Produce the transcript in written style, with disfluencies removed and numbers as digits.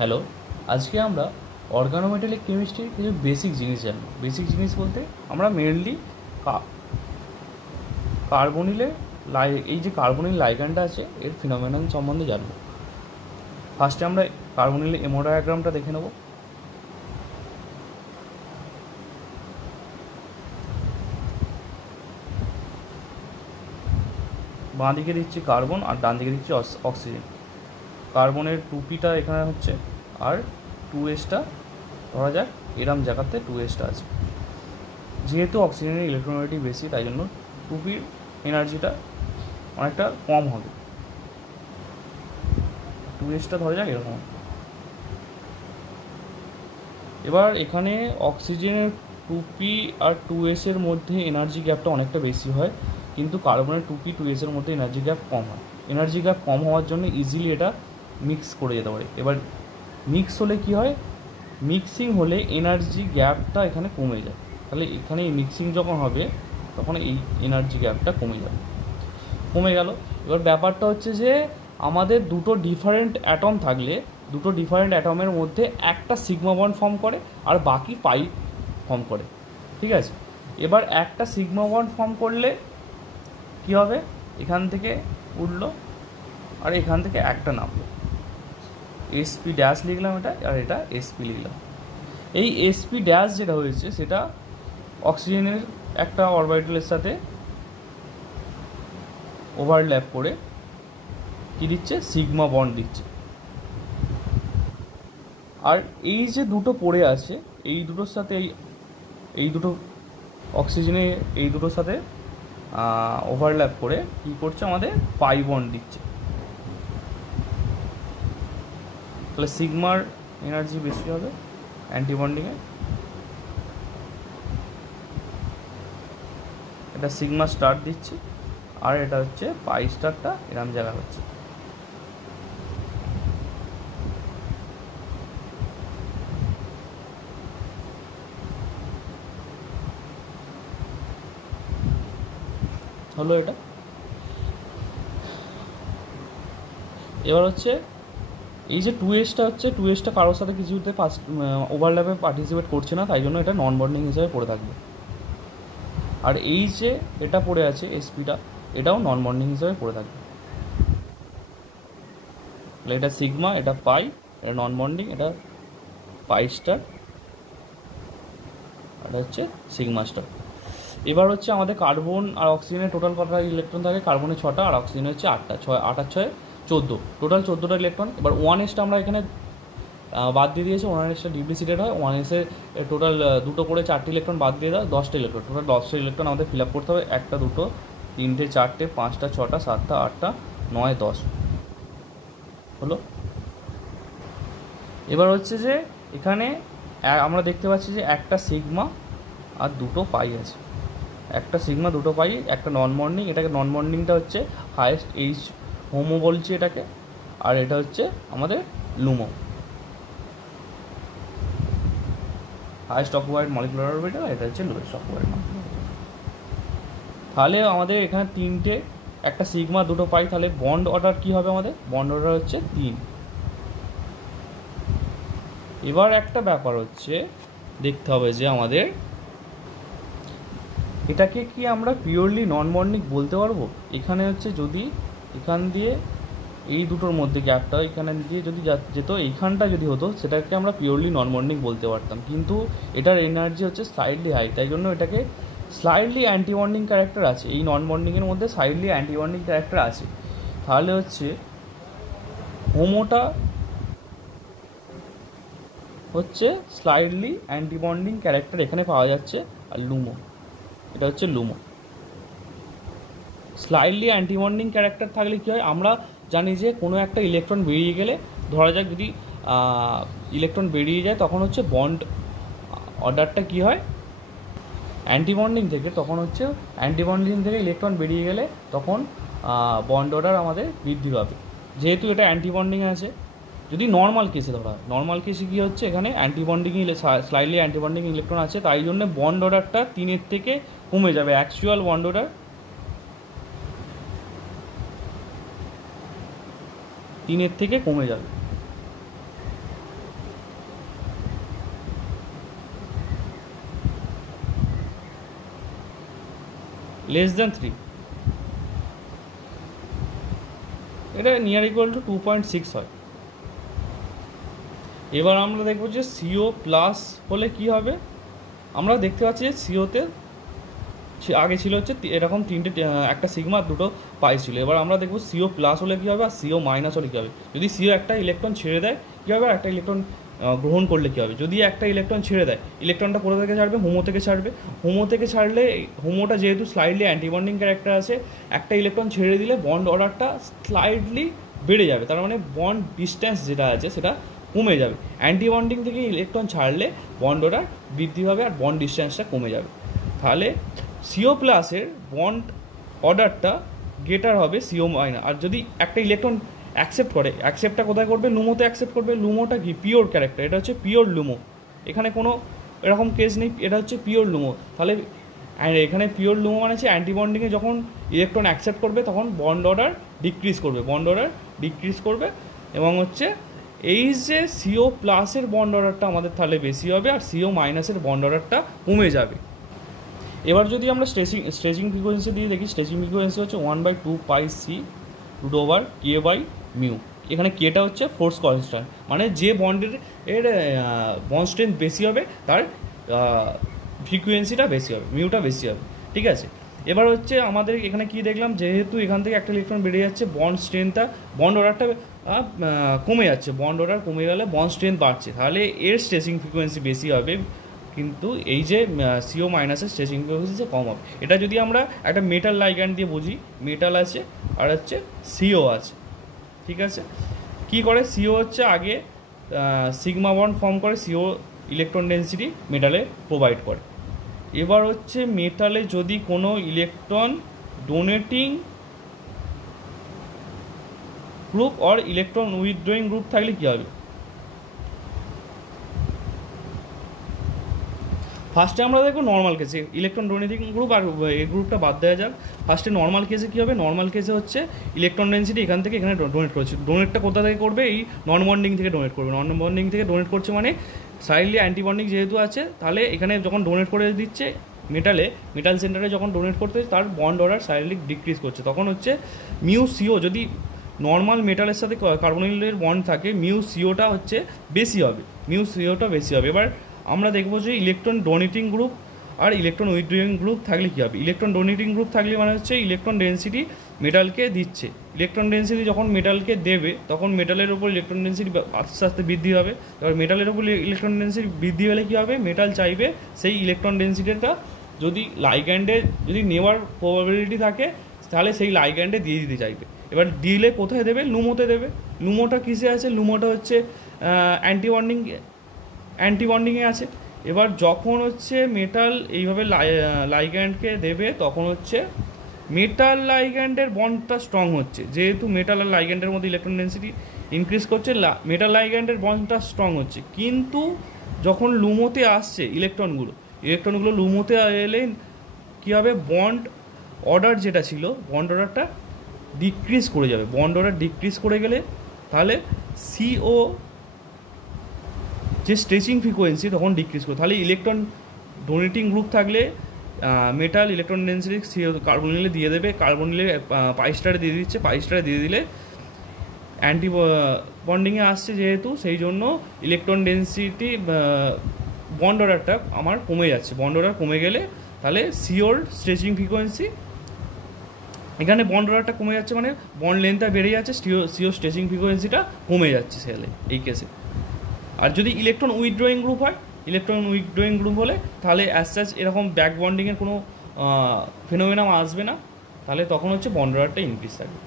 Hello, আজকে আমরা organometallic কেমিস্ট্রির কিছু বেসিক জিনিস জানব। বেসিক জিনিস বলতে আমরা মেনলি কার্বনিলে এই যে কার্বনিল লাইগ্যান্ডটা আছে এর ফিনোমেনন সম্বন্ধে জানব। ফার্স্টে আমরা কার্বনিল এমো ডায়াগ্রামটা দেখে নেব। বাঁ দিকে দিচ্ছি কার্বন আর ডান দিকে দিচ্ছি অক্সিজেন। কার্বনের 2p এখানে হচ্ছে, আর 2s ধরা যাক এরম জায়গাতে 2s আছে। যেহেতু অক্সিজেনের ইলেকট্রোনেগেটিভ বেশি, তাই জন্য 2p এনার্জিটা অনেকটা কম হবে। 2s ধরা যাক এরকম। এবার এখানে অক্সিজেনের 2p আর 2s এর মধ্যে এনার্জি গ্যাপটা অনেকটা বেশি হয়, কিন্তু কার্বনের 2p 2s এর মধ্যে এনার্জি গ্যাপ কম হয়। এনার্জি গ্যাপ কম হওয়ার জন্য ইজিলি এটা মিক্স করে যেতে পারে। এবার মিক্স হলে কি হয়, মিক্সিং হলে এনার্জি গ্যাপটা এখানে কমে যায়। তাহলে এখানে মিক্সিং যখন হবে তখন এই এনার্জি গ্যাপটা কমে গেল। এবার ব্যাপারটা হচ্ছে যে আমাদের দুটো ডিফারেন্ট অ্যাটম থাকলে দুটো ডিফারেন্ট অ্যাটমের মধ্যে একটা সিগমা বন্ড ফর্ম করে আর বাকি পাই ফর্ম করে, ঠিক আছে। এবার একটা সিগমা বন্ড ফর্ম করলে কি হবে, এখান থেকে উঠলো আর এখান থেকে একটা নামলো, এসপি ড্যাশ লিখলাম এটা, আর এটা এসপি লিখলাম। এই এসপি ড্যাশ যেটা হয়েছে সেটা অক্সিজেনের একটা অরবিটালের সাথে ওভারল্যাপ করে কি দিচ্ছে, সিগমা বন্ড দিচ্ছে। আর এই যে দুটো পড়ে আছে এই দুটোর সাথে এই দুটো অক্সিজেনে এই দুটোর সাথে ওভারল্যাপ করে কি করছে, আমাদের পাই বন্ড দিচ্ছে। তাহলে সিগমার এনার্জি বেশি হবে অ্যান্টিবন্ডিংয়ে। এটা সিগমা স্টার দিচ্ছি আর এটা হচ্ছে পাই স্টারটা এরম জায়গা হচ্ছে। হলো এটা। এবার হচ্ছে এই যে 2s হচ্ছে, 2s কারোর সাথে কিছুতে ওভারল্যাপে পার্টিসিপেট করছে না, তাই জন্য এটা নন বন্ডিং হিসেবে পড়ে থাকবে। আর এই যে এটা পড়ে আছে এসপিটা, এটাও নন বন্ডিং হিসেবে পড়ে থাকবে। তাহলে এটা সিগমা, এটা পাই, এটা নন বন্ডিং, এটা পাই স্টার, এটা হচ্ছে সিগমা স্টার। এবার হচ্ছে আমাদের কার্বন আর অক্সিজেনের টোটাল কটা ইলেকট্রন থাকে, কার্বনের 6টা আর অক্সিজেনের হচ্ছে 8টা। 8 আর 6 14, টোটাল 14টা ইলেকট্রন। এবার 1s আমরা এখানে বাদ দিয়ে দিয়েছি, 1s ডিপ্লিসিটেড হয়। 1s টোটাল দুটো করে 4টে ইলেকট্রন বাদ দিয়ে দাও, 10টা ইলেকট্রন। টোটাল 10টা ইলেকট্রন আমাদের ফিল আপ করতে হবে। 1টা 2টো 3টে 4টে 5টা 6টা 7টা 8টা 9 10 হলো। এবার হচ্ছে যে এখানে আমরা দেখতে পাচ্ছি যে একটা সিগমা আর দুটো পাই আছে। একটা সিগমা দুটো পাই, একটা নন বন্ডিং। এটাকে নন বন্ডিংটা হচ্ছে হায়েস্ট এইচ হোমো বলছি এটাকে, আর এটা হচ্ছে আমাদের লুমো, হায়েস্ট অকুপাইড মলিকুলার অরবিটাল। এটা হচ্ছে লোয়েস্ট অকুপাইড মলিকুলার অরবিটাল। তাহলে আমাদের এখানে তিনটে, একটা সিগমা দুটো পাই, তাহলে বন্ড অর্ডার কী হবে, আমাদের বন্ড অর্ডার হচ্ছে 3। এবার একটা ব্যাপার হচ্ছে দেখতে হবে যে আমাদের এটাকে কি আমরা পিওরলি নন বন্ডিং বলতে পারবো। এখানে হচ্ছে যদি এখান দিয়ে এই দুটোর মধ্যে গ্যাপটা এখানে দিয়ে যদি যেত, এইখানটা যদি হতো, সেটাকে আমরা পিওরলি নন বন্ডিং বলতে পারতাম। কিন্তু এটার এনার্জি হচ্ছে স্লাইডলি হাই, তাই জন্য এটাকে স্লাইডলি অ্যান্টি বন্ডিং ক্যারেক্টার আছে। এই নন বন্ডিংয়ের মধ্যে স্লাইডলি অ্যান্টি বন্ডিং ক্যারেক্টার আছে। তাহলে হচ্ছে হোমোটা হচ্ছে স্লাইডলি অ্যান্টি বন্ডিং ক্যারেক্টার এখানে পাওয়া যাচ্ছে, আর লুমো এটা হচ্ছে লুমো। স্লাইডলি অ্যান্টি বন্ডিং ক্যারেক্টার থাকলে কী হয়, আমরা জানি যে কোনো একটা ইলেকট্রন বেরিয়ে গেলে, ধরা যাক যদি ইলেকট্রন বেরিয়ে যায়, তখন হচ্ছে বন্ড অর্ডারটা কী হয় অ্যান্টি বন্ডিং থেকে, তখন হচ্ছে অ্যান্টি বন্ডিং থেকে ইলেকট্রন বেরিয়ে গেলে তখন বন্ড অর্ডার আমাদের বৃদ্ধি পাবে। যেহেতু এটা অ্যান্টি বন্ডিং আছে, যদি নর্মাল কেসে ধরা হয়, নর্মাল কেসে কী হচ্ছে, এখানে anti bonding slightly anti bonding electron আছে, তাই জন্য বন্ড অর্ডারটা 3 থেকে কমে যাবে। অ্যাকচুয়াল বন্ড অর্ডার 3 থেকে কমে যাবে। লেস দ্যান 3, এটা নিয়ার ইকুয়াল টু 2.6 হয়। এবার আমরা দেখব যে CO প্লাস হলে কি হবে। আমরা দেখতে পাচ্ছি যে সিওতে আগে ছিল হচ্ছে এরকম তিনটে, একটা সিগমা দুটো পাই ছিল। এবার আমরা দেখব CO প্লাস হলে কী হবে আর CO মাইনাস হলে কী হবে। যদি CO একটা ইলেকট্রন ছেড়ে দেয় কী হবে, আর একটা ইলেকট্রন গ্রহণ করলে কী হবে। যদি একটা ইলেকট্রন ছেড়ে দেয়, ইলেকট্রনটা কোথা থেকে ছাড়বে, হোমো থেকে ছাড়বে। হোমো থেকে ছাড়লে হোমোটা যেহেতু স্লাইডলি অ্যান্টিবন্ডিং ক্যারেক্টার আছে, একটা ইলেকট্রন ছেড়ে দিলে বন্ড অর্ডারটা স্লাইডলি বেড়ে যাবে, তার মানে বন্ড ডিস্ট্যান্স যেটা আছে সেটা কমে যাবে। অ্যান্টিবন্ডিং থেকে ইলেকট্রন ছাড়লে বন্ড অর্ডার বৃদ্ধি হবে আর বন্ড ডিস্ট্যান্সটা কমে যাবে। তাহলে CO প্লাসের বন্ড অর্ডারটা গ্রেটার হবে CO মাইনাস। আর যদি একটা ইলেকট্রন অ্যাকসেপ্ট করে, অ্যাকসেপ্টটা কোথায় করবে, লুমোতে অ্যাকসেপ্ট করবে। লুমোটা কি পিওর ক্যারেক্টার, এটা হচ্ছে পিওর লুমো, এখানে কোনো এরকম কেস নেই, এটা হচ্ছে পিওর লুমো। তাহলে এখানে পিওর লুমো মানে হচ্ছে অ্যান্টিবন্ডিংয়ে যখন ইলেকট্রন অ্যাকসেপ্ট করবে তখন বন্ড অর্ডার ডিক্রিজ করবে, বন্ড অর্ডার ডিক্রিজ করবে এবং হচ্ছে এই যে CO প্লাসের বন্ড অর্ডারটা আমাদের তাহলে বেশি হবে আর CO মাইনাসের বন্ড অর্ডারটা কমে যাবে। এবার যদি আমরা স্ট্রেচিং ফ্রিকোয়েন্সি দিয়ে দেখি, স্ট্রেচিং ফ্রিকোয়েন্সি হচ্ছে 1/2 pi C root over K by mu. এখানে কেটা হচ্ছে ফোর্স কনস্ট্যান্ট, মানে যে বন্ডের বন্ড স্ট্রেংথ বেশি হবে তার ফ্রিকোয়েন্সিটা বেশি হবে, মিউটা বেশি হবে, ঠিক আছে। এবার হচ্ছে আমাদের এখানে কি দেখলাম, যেহেতু এখান থেকে একটা ইলেকট্রন বেড়ে যাচ্ছে, বন্ড স্ট্রেংথটা বন্ড অর্ডারটা কমে যাচ্ছে, বন্ড অর্ডার কমে গেলে বন্ড স্ট্রেংথ বাড়ছে, তাহলে এর স্ট্রেচিং ফ্রিকোয়েন্সি বেশি হবে, কিন্তু এই যে CO মাইনাসের স্ট্রেচিং ফ্রিকোয়েন্সি কম হবে। এটা যদি আমরা একটা মেটাল লাইগ্যান্ড দিয়ে বুঝি, মেটাল আছে আর হচ্ছে CO আছে, ঠিক আছে। কি করে, CO হচ্ছে আগে সিগমা বন্ড ফর্ম করে, CO ইলেকট্রন ডেন্সিটি মেটালে প্রোভাইড করে। এবার হচ্ছে মেটালে যদি কোনো ইলেকট্রন ডোনেটিং গ্রুপ আর ইলেকট্রন উইথড্রয়িং গ্রুপ থাকলে কী হবে। ফার্স্টে আমরা দেখবো নর্মাল কেসে ইলেকট্রন ডোনেটিং গ্রুপ, আর এই গ্রুপটা বাদ দেওয়া যাক। ফার্স্টে নর্মাল কেসে কী হবে, নর্মাল কেসে হচ্ছে ইলেকট্রন ডেন্সিটি এখান থেকে এখানে ডোনেট করছে। ডোনেটটা কোথা থেকে করবে, এই নন বন্ডিং থেকে ডোনেট করবে। নন বন্ডিং থেকে ডোনেট করছে মানে সাইডলি অ্যান্টিবন্ডিং যেহেতু আছে, তাহলে এখানে যখন ডোনেট করে দিচ্ছে মেটাল সেন্টারে যখন ডোনেট করতে তার বন্ড অর্ডার সাইডলি ডিক্রিজ করছে, তখন হচ্ছে মিউ CO, যদি নর্মাল মেটালের সাথে কার্বনিলের বন্ড থাকে মিউ COটা হচ্ছে বেশি হবে, মিউ COটা বেশি হবে। এবার আমরা দেখবো যে ইলেকট্রন ডোনেটিং গ্রুপ আর ইলেকট্রন উইথড্রয়িং গ্রুপ থাকলে কী হবে। ইলেকট্রন ডোনেটিং গ্রুপ থাকলে মানে হচ্ছে ইলেকট্রন ডেন্সিটি মেটালকে দিচ্ছে, ইলেকট্রন ডেন্সিটি যখন মেটালকে দেবে তখন মেটালের ওপর ইলেকট্রন ডেন্সিটি আস্তে আস্তে বৃদ্ধি হবে। এবার মেটালের ওপর ইলেকট্রন ডেন্সিটি বৃদ্ধি হলে কী হবে, মেটাল চাইবে সেই ইলেকট্রন ডেন্সিটিটা যদি লাইগ্যান্ডে যদি নেওয়ার প্রবাবিলিটি থাকে তাহলে সেই লাইগ্যান্ডে দিয়ে দিতে চাইবে। এবার দিলে কোথায় দেবে, লুমোতে দেবে। লুমোটা কিসে আছে, লুমোটা হচ্ছে অ্যান্টিবন্ডিংয়ে আছে। এবার যখন হচ্ছে মেটাল এইভাবে লাইগ্যান্ডকে দেবে তখন হচ্ছে মেটাল লাইগ্যান্ডের বন্ডটা স্ট্রং হচ্ছে, যেহেতু মেটাল আর লাইগ্যান্ডের মধ্যে ইলেকট্রন ডেন্সিটি ইনক্রিজ করছে, মেটাল লাইগ্যান্ডের বন্ডটা স্ট্রং হচ্ছে। কিন্তু যখন লুমোতে আসছে ইলেকট্রনগুলো লুমোতে এলে কী হবে, বন্ড অর্ডার যেটা ছিল বন্ড অর্ডারটা ডিক্রিজ করে যাবে। বন্ড অর্ডার ডিক্রিজ করে গেলে তাহলে CO যে স্ট্রেচিং ফ্রিকোয়েন্সি তখন ডিক্রিজ করে, তাহলে ইলেকট্রন ডোনেটিং গ্রুপ থাকলে মেটাল ইলেকট্রন ডেন্সিটি কার্বনিলে দিয়ে দেবে, কার্বনিলে পাই স্টারে দিয়ে দিচ্ছে, পাই স্টারে দিয়ে দিলে বন্ডিংয়ে আসছে যেহেতু, সেই জন্য ইলেকট্রন ডেন্সিটি বন্ড অর্ডারটা আমার কমে যাচ্ছে। বন্ড অর্ডার কমে গেলে তাহলে COর স্ট্রেচিং ফ্রিকোয়েন্সি, এখানে বন্ড অর্ডারটা কমে যাচ্ছে মানে বন্ড লেন্থটা বেড়ে যাচ্ছে, CO স্ট্রেচিং ফ্রিকোয়েন্সিটা কমে যাচ্ছে সেলে এই কেসে। আর যদি ইলেকট্রন উইথড্রয়িং গ্রুপ হয়, ইলেকট্রন উইথড্রয়িং গ্রুপ হলে তাহলে অ্যাজ সাচ এরকম ব্যাক বন্ডিংয়ের কোনো ফেনোমেনা আসবে না, তাহলে তখন হচ্ছে বন্ড অর্ডারটা ইনক্রিজ থাকবে।